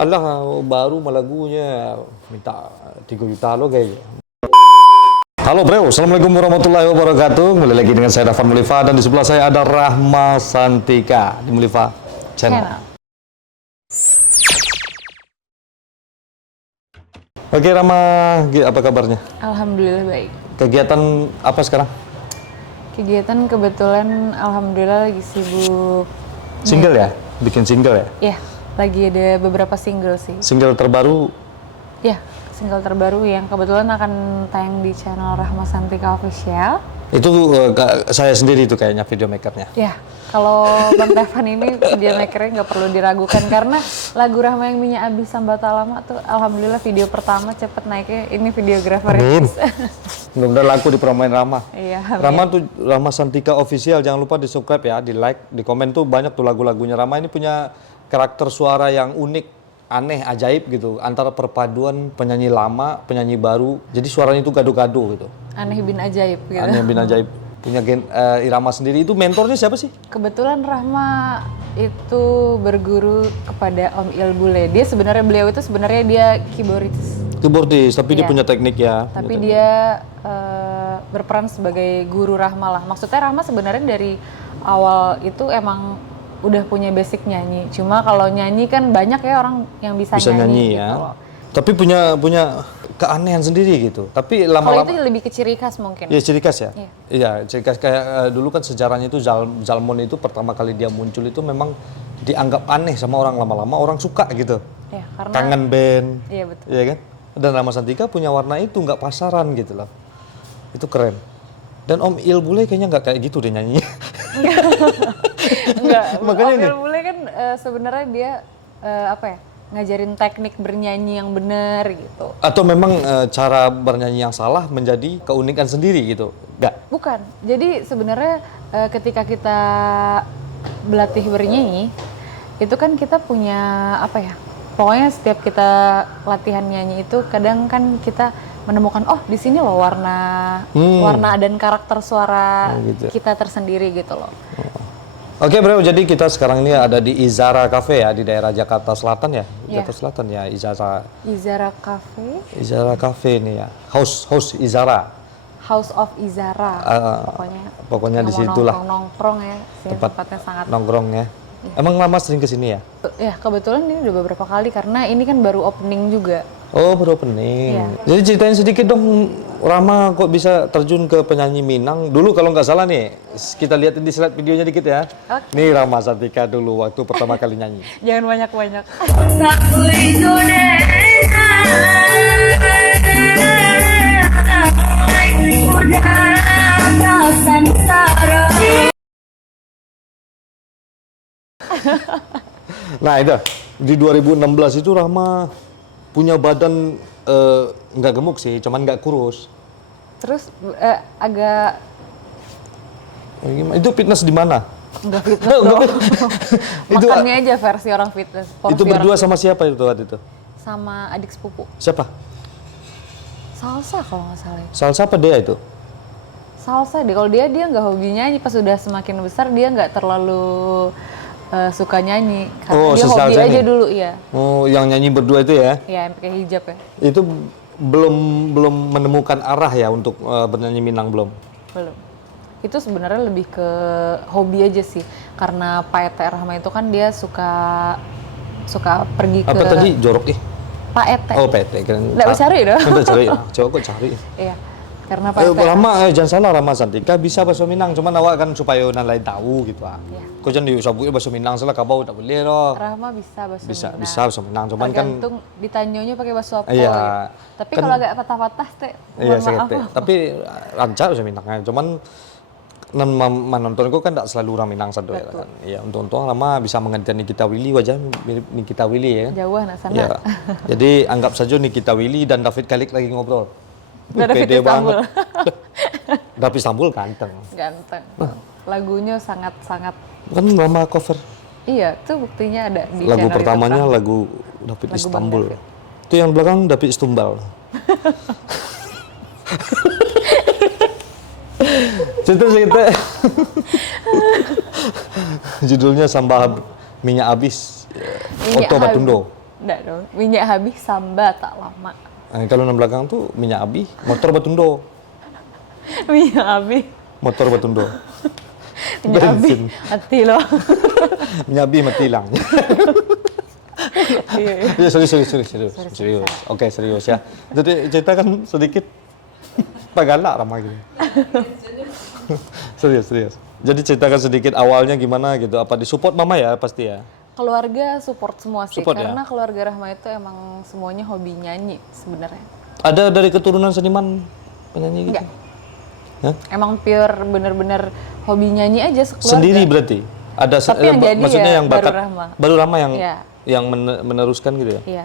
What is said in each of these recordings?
Alah, baru mah lagunya minta 3 juta lo kayaknya. Halo bro, Assalamualaikum warahmatullahi wabarakatuh. Kembali lagi dengan saya Dafan Mulifa dan di sebelah saya ada Rahma Santika di Mulifa Channel. Oke Rahma, apa kabarnya? Alhamdulillah baik. Kegiatan apa sekarang? Kegiatan kebetulan alhamdulillah lagi sibuk. Single ya? Bikin single ya? Ya, lagi ada beberapa single sih. Single terbaru? Ya, single terbaru yang kebetulan akan tayang di channel Rahma Santika Official. Itu saya sendiri itu kayaknya video makernya. Ya, kalau Bang Dafan ini video makernya nggak perlu diragukan karena lagu Rahma yang Minyak Abis Sambata Lama tuh alhamdulillah video pertama cepet naiknya. Ini videografer. Mudah-mudahan laku di promoin Rahma. Iya. Rahma tuh Rahma Santika Official, jangan lupa di subscribe ya, di like, di komen tuh banyak tuh lagu-lagunya. Rahma ini punya karakter suara yang unik, aneh, ajaib gitu. Antara perpaduan penyanyi lama, penyanyi baru. Jadi suaranya itu gado-gado gitu. Aneh bin ajaib gitu. Aneh bin ajaib. Punya irama sendiri. Itu mentornya siapa sih? Kebetulan Rahma itu berguru kepada Om Il Bule. Dia sebenarnya beliau itu sebenarnya dia Keyboardis, tapi dia punya teknik ya. Tapi dia berperan sebagai guru Rahma lah. Maksudnya Rahma sebenarnya dari awal itu emang udah punya basic nyanyi. Cuma kalau nyanyi kan banyak ya orang yang bisa nyanyi ya. gitu loh. Tapi punya keanehan sendiri gitu. Tapi lama-lama kalau itu lebih ke ciri khas mungkin. Iya, ciri khas ya? Iya. Iya, ciri khas kayak dulu kan sejarahnya itu Zalmon itu pertama kali dia muncul itu memang dianggap aneh sama orang, lama-lama orang suka gitu. Ya, karena kangen band. Iya betul. Iya kan? Dan Rahma Santika punya warna itu, nggak pasaran gitu loh. Itu keren. Dan Om Il Bule kayaknya nggak kayak gitu deh nyanyinya. Enggak. Makanya Om Il Bule kan sebenarnya dia ngajarin teknik bernyanyi yang benar gitu. Atau memang cara bernyanyi yang salah menjadi keunikan sendiri gitu? Nggak? Bukan. Jadi sebenarnya ketika kita berlatih bernyanyi, itu kan kita punya pokoknya setiap kita latihan nyanyi itu kadang kan kita menemukan di sini loh warna dan karakter suara gitu. Kita tersendiri gitu loh. Oke bro, jadi kita sekarang ini ada di Izara Cafe ya, di daerah Jakarta Selatan ya? Yeah. Jakarta Selatan ya, Izara Cafe. Izara Cafe ini ya, House Izara. House of Izara, pokoknya di situ lah. Nongkrong ya, sini tempatnya sangat nongkrong ya. Emang lama sering kesini ya? Ya kebetulan ini udah beberapa kali karena ini kan baru opening juga. Oh baru opening. Iya. Jadi ceritain sedikit dong, Rahma kok bisa terjun ke penyanyi Minang? Dulu kalau nggak salah nih, kita lihatin di slide videonya dikit ya. Oke. Nih Rahma Santika dulu waktu pertama kali nyanyi. Jangan banyak-banyak. Nah itu, di 2016 itu Rahma punya badan nggak gemuk sih, cuman nggak kurus. Terus agak Itu fitness di mana? enggak fitness dong. Makannya aja versi orang fitness. Itu berdua sama siapa itu waktu itu? Sama adik sepupu. Siapa? Salsa kalau nggak salah. Salsa apa dia itu? Salsa deh. Kalau dia nggak hobi nyanyi. Pas sudah semakin besar dia nggak terlalu suka nyanyi. Karena dia hobi aja nih? dulu ya. Oh, yang nyanyi berdua itu ya? Ya, yang pakai hijab ya. Itu belum menemukan arah ya untuk bernyanyi Minang belum? Belum. Itu sebenarnya lebih ke hobi aja sih. Karena Pak Ete Rahma itu kan dia suka pergi ke... Apa tadi? Jorok ih? Pak Ete. Oh, Pak Ete. Nggak bisa cari dong. Nggak cari ya? Coba kok cari. Iya. Karena Pak Ete... Rahma, jangan salah Rahma Santika bisa bahasa Minang. Cuman awak kan supaya orang lain tahu gitu ah. Iya. Kau jangan diusahakan bahasa Minang salah kabau tak boleh loh. Rahma bisa bahasa Minang. Bisa bahasa Minang. Cuman kan... Tergantung ditanyonya pakai bahasa apa. Iya. Gitu. Tapi Kan- kalau agak patah-patah teh, Iya, mohon maaf. tapi lancar bahasa Minangnya. Cuman menontonku kan tak selalu orang Minang satu ya kan. Iya, untung-untung lama bisa mengerti Nikita Willy, wajah mirip Nikita Willy ya. Jauh anak sana. Ya. Jadi anggap saja Nikita Willy dan David Kalik lagi ngobrol. David Pede Istanbul. banget. David Istanbul ganteng. Ganteng. Lagunya sangat-sangat. Kan lama cover. Iya, itu buktinya ada di Lagu channel pertamanya YouTube. lagu David Lagu Istanbul. Bang Itu yang belakang David Istumbal. Cerita-cerita. Judulnya Sambal Minyak Abis. Minyak Oto Batundo. Enggak dong. Minyak habis samba tak lama. Kalau yang belakang tuh minyak abi, motor batundo. Minyak habis. Motor batundo. Minyak habis. Bensin. Mati loh. Minyak abi mati hilang. Iya, iya. Ya, serius. Oke, serius ya. Jadi ceritakan sedikit Pak galak Rama gitu. Serius. Jadi ceritakan sedikit awalnya gimana gitu. Apa disupport mama ya pasti ya? Keluarga support semua sih, Support, ya? karena keluarga Rahma itu emang semuanya hobi nyanyi sebenarnya. Ada dari keturunan seniman penyanyi gitu? Enggak. Hah? Emang pure bener-bener hobi nyanyi aja sekeluarga. Sendiri berarti? Ada Tapi yang jadi maksudnya ya yang bakat baru Rahma. baru Rama yang Iya. meneruskan gitu ya? Iya.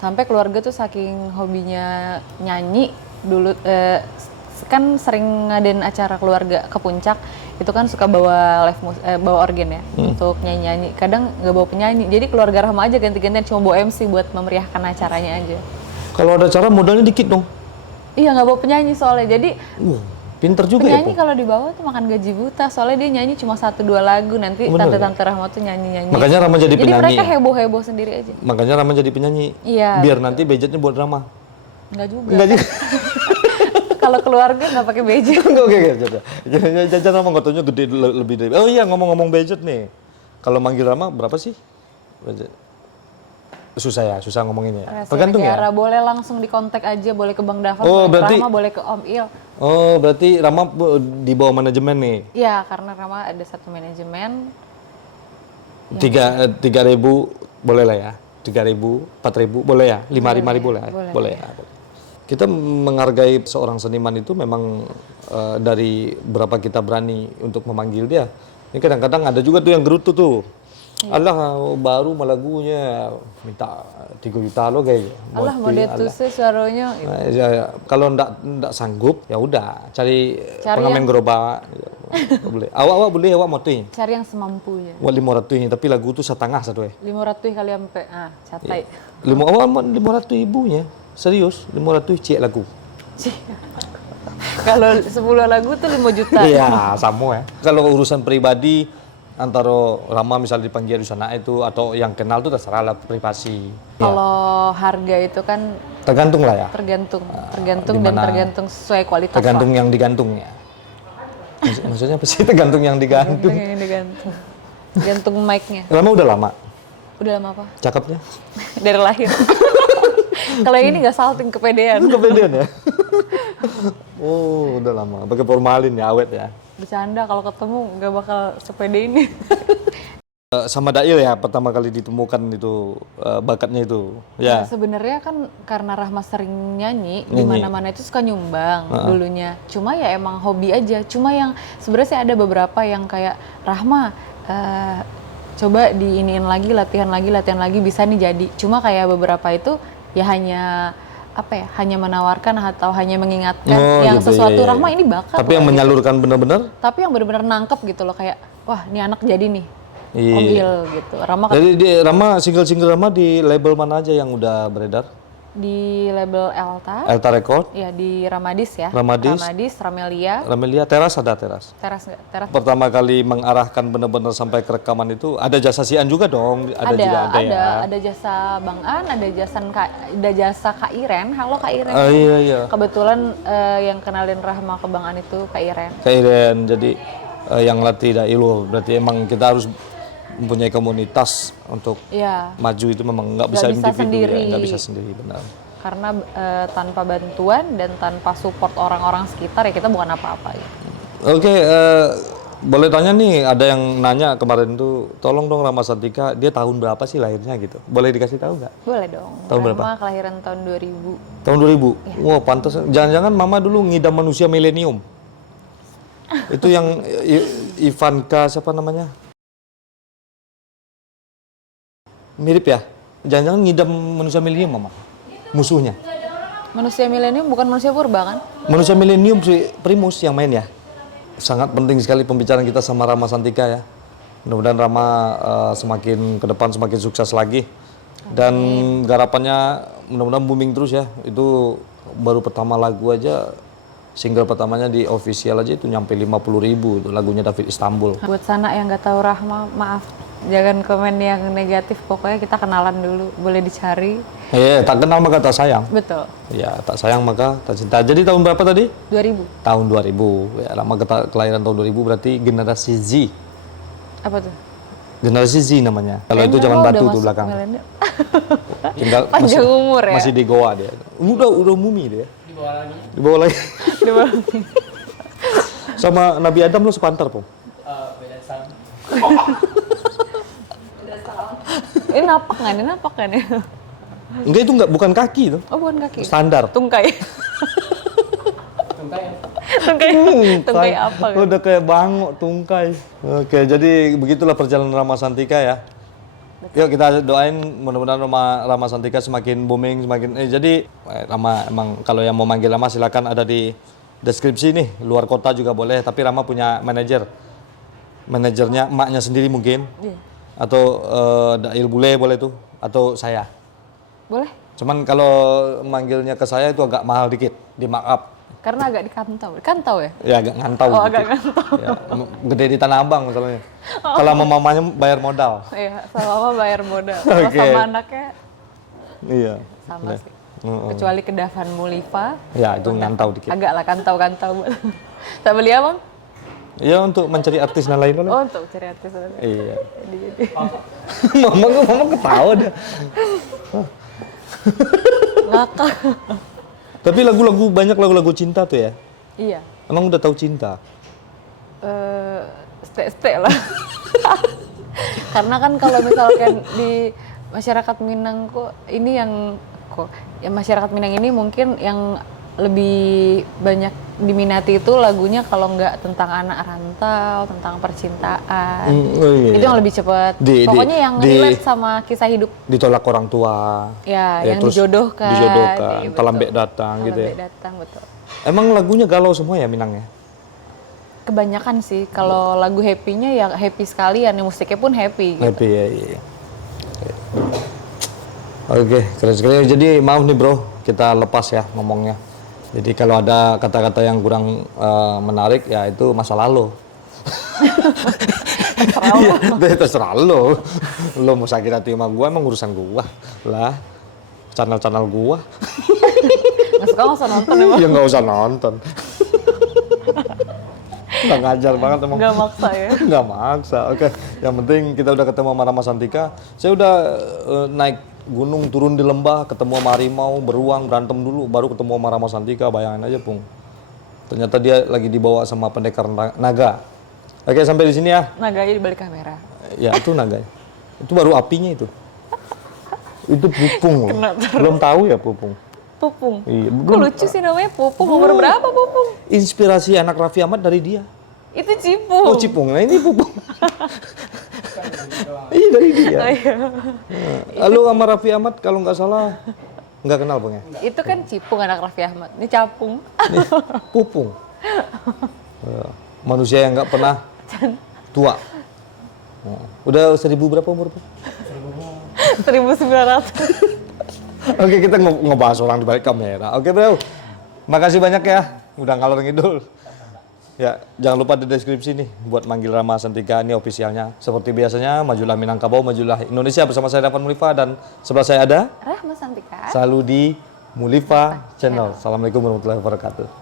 Sampai keluarga tuh saking hobinya nyanyi dulu kan sering ngadain acara keluarga ke puncak, itu kan suka bawa bawa organ ya untuk nyanyi-nyanyi. Kadang nggak bawa penyanyi. Jadi keluarga Rahma aja ganti-gantian cuma bawa MC buat memeriahkan acaranya aja. Kalau ada acara modalnya dikit dong. Iya, nggak bawa penyanyi soalnya. Jadi Pinter juga ya, penyanyi Po? kalau dibawa tuh makan gaji buta, soalnya dia nyanyi cuma 1-2 lagu, nanti Bener, tante-tante Rahma tuh nyanyi-nyanyi. Makanya Rama jadi penyanyi. mereka Ya? heboh-heboh sendiri aja. Makanya Rama jadi penyanyi. Iya. Biar nanti budgetnya buat Rama. Enggak juga. Enggak juga. Kalau keluarga nggak pakai budget. Oke, jajan Rama ngotonya gede lebih dari. Oh iya, ngomong-ngomong budget nih. Kalau manggil Rama berapa sih? Budget? Susah ngomonginnya. Rahasia Tergantung ya. negara, boleh langsung dikontak aja, boleh ke Bang Dava, Oh, boleh ke berarti- Rahma, boleh ke Om Il. Oh, berarti Rama di bawah manajemen nih. Iya, karena Rahma ada satu manajemen. 3.000 boleh lah ya. 3.000, 4.000 boleh ya. 5.000 boleh. boleh. Ya. Kita menghargai seorang seniman itu memang dari berapa kita berani untuk memanggil dia. Ini kadang-kadang ada juga tuh yang gerutu tuh. Allah baru lagunya minta 3 juta lo kayak. Allah mau dia tuh sih suaranya. Gitu. Kalau ndak sanggup ya udah cari pengamen yang- gerobak. Boleh. Awak boleh awak mau tuh. Cari yang semampunya. Wah 500 ini tapi lagu tuh setengah satu 500 kali sampai catai. 500 ibunya. Serius 500 cek lagu. Kalau 10 lagu tuh 5 juta. Iya, sama ya. Kalau urusan pribadi antara Rama misalnya dipanggil di sana itu atau yang kenal tuh terserah lah privasi. Kalau harga itu kan Tergantung lah ya. tergantung dan dimana- tergantung sesuai kualitas. Tergantung yang digantungnya. Maksudnya apa sih tergantung yang digantung? Tergantung yang digantung. Gantung mic-nya. Rama udah lama Udah lama apa? cakepnya. Dari lahir. Kalau yang ini nggak salting kepedean. Kepedean ya. Oh, udah lama. Pakai formalin ya, awet ya. Bercanda kalau ketemu nggak bakal sepede ini. Sama Dail ya pertama kali ditemukan itu bakatnya itu. Ya. Sebenarnya kan karena Rahma sering nyanyi di mana-mana itu suka nyumbang dulunya. Cuma ya emang hobi aja. Cuma yang sebenarnya sih ada beberapa yang kayak Rahma coba diiniin lagi latihan lagi bisa nih jadi. Cuma kayak beberapa itu ya hanya hanya menawarkan atau hanya mengingatkan yang gitu, sesuatu iya. Rahma ini bakat. Tapi yang menyalurkan benar-benar. Tapi yang benar-benar nangkep gitu loh kayak wah ini anak jadi nih. Iya. Mobil gitu. Rahma Jadi Rama single Rama di label mana aja yang udah beredar? di label Elta. Elta Record, Ya di Ramadis ya. Ramadis. Ramelia. Ramelia, Teras ada Teras. Teras nggak? Teras. Pertama kali mengarahkan benar-benar sampai ke rekaman itu ada jasa Sian juga dong, ada juga ada ya. Ada jasa Bang An, ada jasa Kak Iren. Halo Kak Iren. Iya. Kebetulan yang kenalin Rahma ke Bang An itu Kak Iren. Kairen, jadi yang latih Dailu, berarti emang kita harus mempunyai komunitas untuk Iya. maju itu memang nggak bisa Nggak bisa individu sendiri. ya, nggak bisa sendiri benar. Karena tanpa bantuan dan tanpa support orang-orang sekitar ya kita bukan apa-apa gitu. Oke, boleh tanya nih, ada yang nanya kemarin tuh, tolong dong Rama Santika, dia tahun berapa sih lahirnya gitu? Boleh dikasih tahu nggak? Boleh dong. Tahun Rahma berapa? kelahiran tahun 2000. Tahun 2000? Wah, pantas. Jangan-jangan Mama dulu ngidam manusia milenium. Itu yang Ivanka, siapa namanya? Mirip ya? Jangan-jangan ngidam manusia milenium, Mama? Musuhnya? Manusia milenium bukan manusia purba kan? Manusia milenium si Primus yang main ya? Sangat penting sekali pembicaraan kita sama Rama Santika ya. Mudah-mudahan Rama semakin ke depan semakin sukses lagi. Dan garapannya mudah-mudahan booming terus ya. Itu baru pertama lagu aja, single pertamanya di official aja itu nyampe 50.000 itu lagunya David Istanbul. Buat Sana yang nggak tahu Rahma, maaf. Jangan komen yang negatif, pokoknya kita kenalan dulu, boleh dicari. Iya, tak kenal maka tak sayang. Betul. Ya, tak sayang maka tak cinta. Jadi tahun berapa tadi? 2000. Tahun 2000. Ya, lama kelahiran tahun 2000 berarti generasi Z. Apa tuh? Generasi Z namanya. Kalau itu Kayaknya zaman lo batu udah tuh masuk belakang. milenial. Tinggal Panjang umur ya? Masih di Goa dia. Udah mumi dia. Di bawah lagi. Di bawah. Sama Nabi Adam lo sepantar, Pung. Beda sama. Ini napak kan ya? Enggak, itu bukan kaki tuh. Oh, bukan kaki. Standar. Tungkai. Tungkai. Tungkai apa kan? Udah kayak bangok, tungkai. Oke, jadi begitulah perjalanan Rama Santika ya. Yuk kita doain mudah-mudahan Rama Santika semakin booming, jadi Rama emang kalau yang mau manggil Rama silakan ada di deskripsi nih, luar kota juga boleh, tapi Rama punya manajernya emaknya sendiri mungkin. Iya. Atau Dail Bule boleh tuh, atau saya. Boleh? Cuman kalau manggilnya ke saya itu agak mahal dikit, di markup. Karena agak dikantau. Kantau ya? Ya agak ngantau Oh, gitu. agak ngantau. Ya, gede di Tanah Abang misalnya. Kalau sama mamanya bayar modal. Iya, sama mama bayar modal. Kalau Oke. sama anaknya Iya. sama sih. Heeh. Kecuali ke Davan Mulifa. Ya itu ngantau dikit. Agak lah kantau-kantau. Tak beli apa? Ya untuk mencari artis dan lain-lain. Oh, untuk cari artis. Iya. Jadi. mama ketawa dah. Ngakak. Tapi banyak lagu-lagu cinta tuh ya. Iya. Emang udah tahu cinta? Stek-stek lah. Karena kan kalau misalkan di masyarakat Minang ini yang masyarakat Minang ini mungkin yang lebih banyak diminati itu lagunya kalau nggak tentang anak rantau, tentang percintaan. Oh iya. Itu yang lebih cepat. Pokoknya yang relate sama kisah hidup. Ditolak orang tua. Ya, yang terus dijodohkan. Iya, Talambek betul. datang gitu ya. Talambek datang, betul. Emang lagunya galau semua ya Minangnya? Kebanyakan sih, kalau lagu happy-nya ya happy sekalian, yang musiknya pun happy gitu. Happy ya, iya. Oke, keren sekali. Jadi maaf nih bro, kita lepas ya ngomongnya. Jadi kalau ada kata-kata yang kurang menarik ya itu masa lalu. Iya, terserah lo. Lo mau sakit hati sama gua emang urusan gua lah. Channel gua. Nggak usah nonton emang. Ya nggak usah nonton. Nggak ngajar banget emang. Nggak maksa ya. Nggak maksa. Oke, yang penting kita udah ketemu sama Rama Santika. Saya udah naik gunung, turun di lembah, ketemu sama harimau, beruang, berantem dulu, baru ketemu sama Rama Santika. Bayangin aja, Pung. Ternyata dia lagi dibawa sama pendekar naga. Oke, sampai di sini ya. Naganya di balik kamera. Ya, itu naga. Itu baru apinya itu. Itu pupung loh. Belum tahu ya pupung. Pupung. Iya, Kok lucu sih namanya Pupung? Umur berapa Pupung? Inspirasi anak Raffi Ahmad dari dia. Itu Cipung. Oh, Cipung. Nah, ini pupung. Iya, dari dia. Oh, iya. Lalu sama Raffi Ahmad kalau nggak salah nggak kenal Bang ya? Itu kan Cipung anak Raffi Ahmad. Ini Capung. Nih, pupung. Manusia yang nggak pernah tua. Udah 1000 berapa umur? 1900. Oke, kita ngebahas orang di balik kamera. Oke, bro. Makasih banyak ya. Udah ngalor ngidul. Ya, jangan lupa di deskripsi nih buat manggil Rama Santika, ini ofisialnya. Seperti biasanya, majulah Minangkabau, majulah Indonesia bersama saya Davan Mulifa dan sebelah saya ada Rahma Santika. selalu di Mulifa Channel. Assalamualaikum warahmatullahi wabarakatuh.